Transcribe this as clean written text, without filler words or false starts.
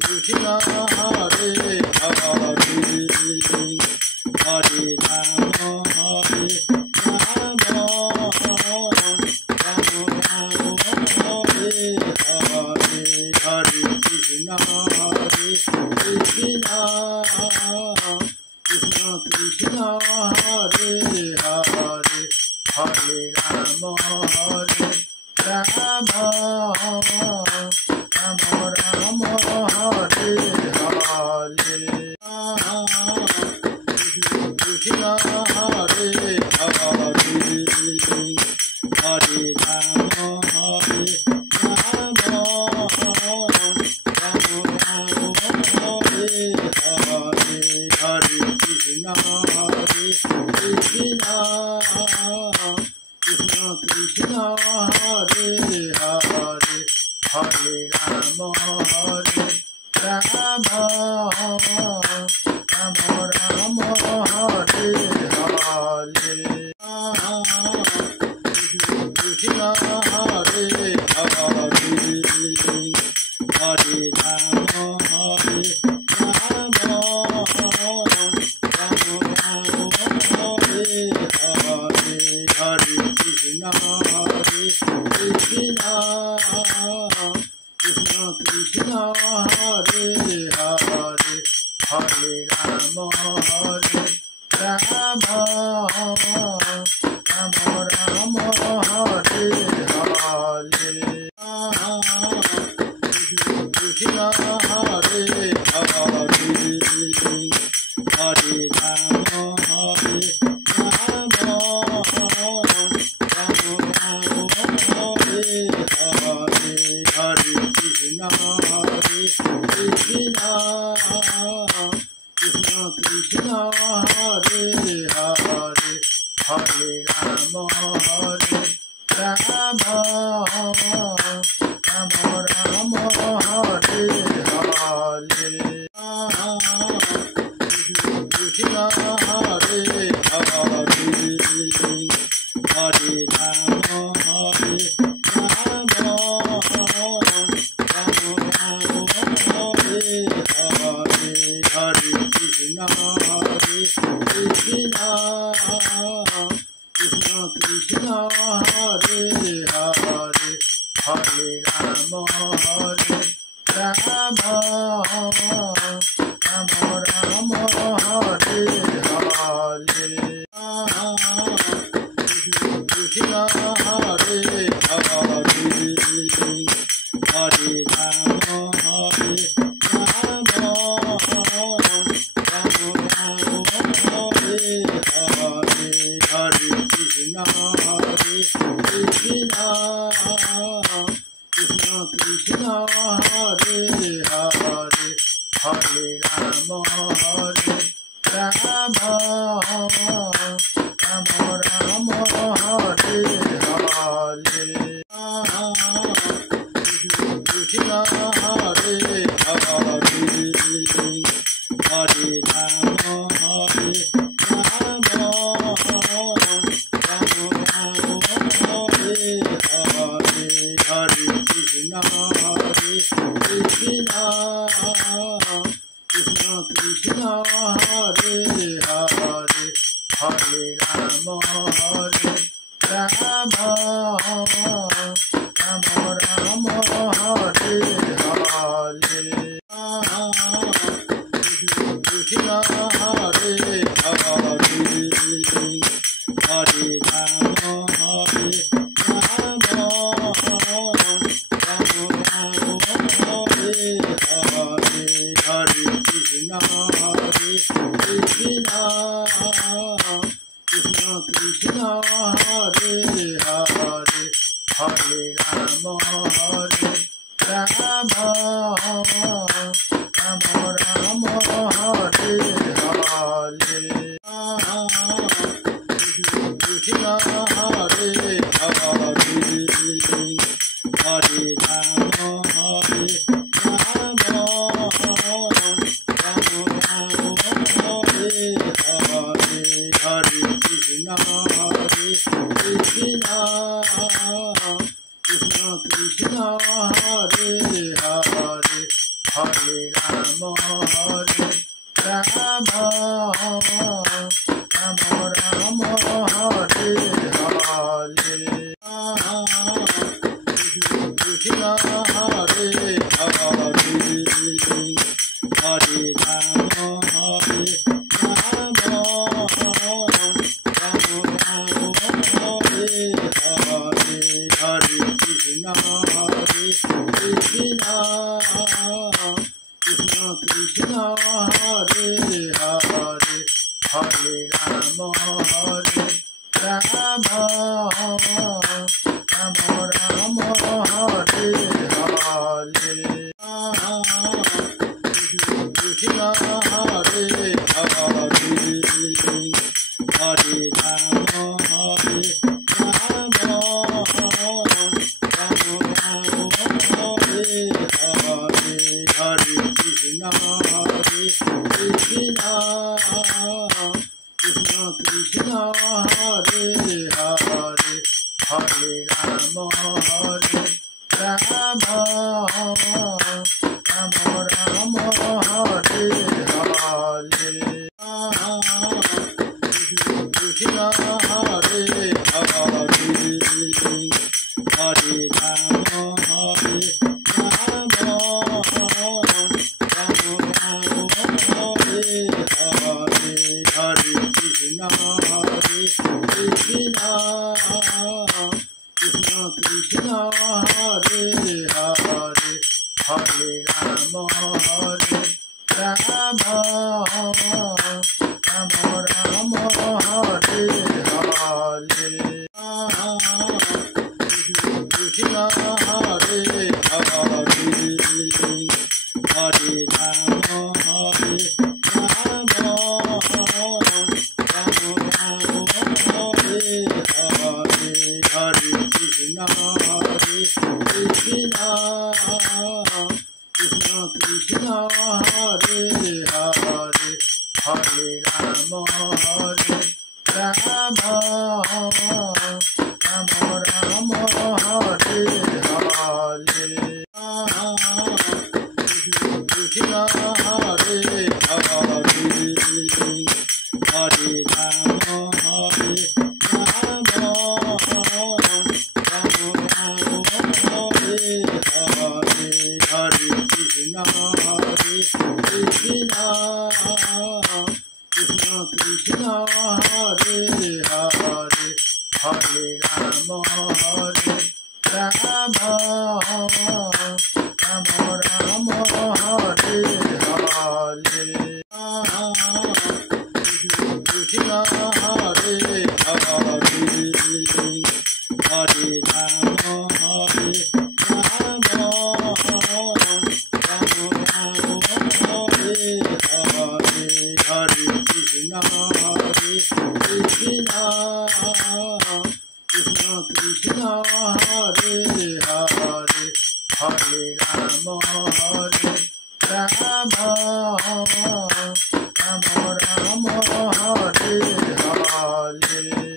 Krishna Hare Hare Hare Rama Hare Rama Rama Rama Hare Hare Hare Krishna Krishna Krishna Krishna Hare Hare Hare Rama Hare Rama Rama Rama Hare Hare Krishna Hare Hare Hare Rama Hare Rama Rama Rama Hare Hare Hare Krishna Krishna Krishna Krishna Hare Hare Hare Rama Hare Rama Rama Rama Hare Hare Krishna Hare Hare Hare Rama Hare Rama Rama Rama Hare Hare Hare Krishna Krishna Krishna Krishna Hare Hare Hare Rama Hare Rama Rama Rama Hare Hare Krishna Hare Hare Hare Rama Hare Rama Rama Rama Hare Hare Hare Krishna Krishna Krishna Krishna Hare Hare Hare Rama Hare Rama Rama Rama Hare Hare Krishna Hare Hare Hare Rama Hare Rama Rama Rama Hare Hare Hare Krishna Krishna Krishna Krishna Hare Hare Hare Rama Hare Rama Rama Rama Hare Hare Krishna Hare Hare Hare Rama Hare Rama Rama Rama Hare Hare Hare Krishna Krishna Krishna Krishna Hare Hare Hare Rama Hare Rama Rama Rama Hare Hare Krishna Hare Hare Hare Rama Hare Rama Rama Rama Hare Hare Hare Krishna Krishna Krishna Krishna Hare Hare Hare Rama Hare Rama Rama Rama Hare Hare Krishna Hare Hare Hare Rama Hare Rama Rama Rama Hare Hare Hare Krishna Krishna Krishna Krishna Hare Hare Hare Rama Hare Rama Rama Rama Hare Hare Krishna Hare Hare Hare Rama Hare Rama Rama Rama Hare Hare Hare Krishna Krishna Krishna Krishna Hare Hare Hare Rama, Rama Rama, Hare Hare, Krishna Hare Hare, Hare Rama, Rama Hare Hare, Hare Krishna Krishna Krishna Hare Hare, Hare Rama, Rama Rama, Hare Hare, Krishna Hare Hare, Hare Rama, Rama Hare Krishna Krishna Krishna Hare Hare, Hare Rama, Rama Rama, Hare Hare, Krishna Hare Hare, Hare Rama, Hare Krishna Krishna Krishna Hare Hare, Hare Rama, Rama Rama, Hare Hare, Krishna Hare Hare, Hare Rama, Hare Krishna Krishna Krishna Hare Hare, Hare Rama, Rama Rama, Hare Hare, Krishna Hare Hare, Hare Rama, Hare Krishna Krishna Krishna Hare Hare, Hare Rama, Rama Rama, Hare Hare, Krishna Hare Hare, Hare Rama, Hare Krishna Krishna Krishna Hare Hare, Hare Rama, Rama Rama, Hare Hare.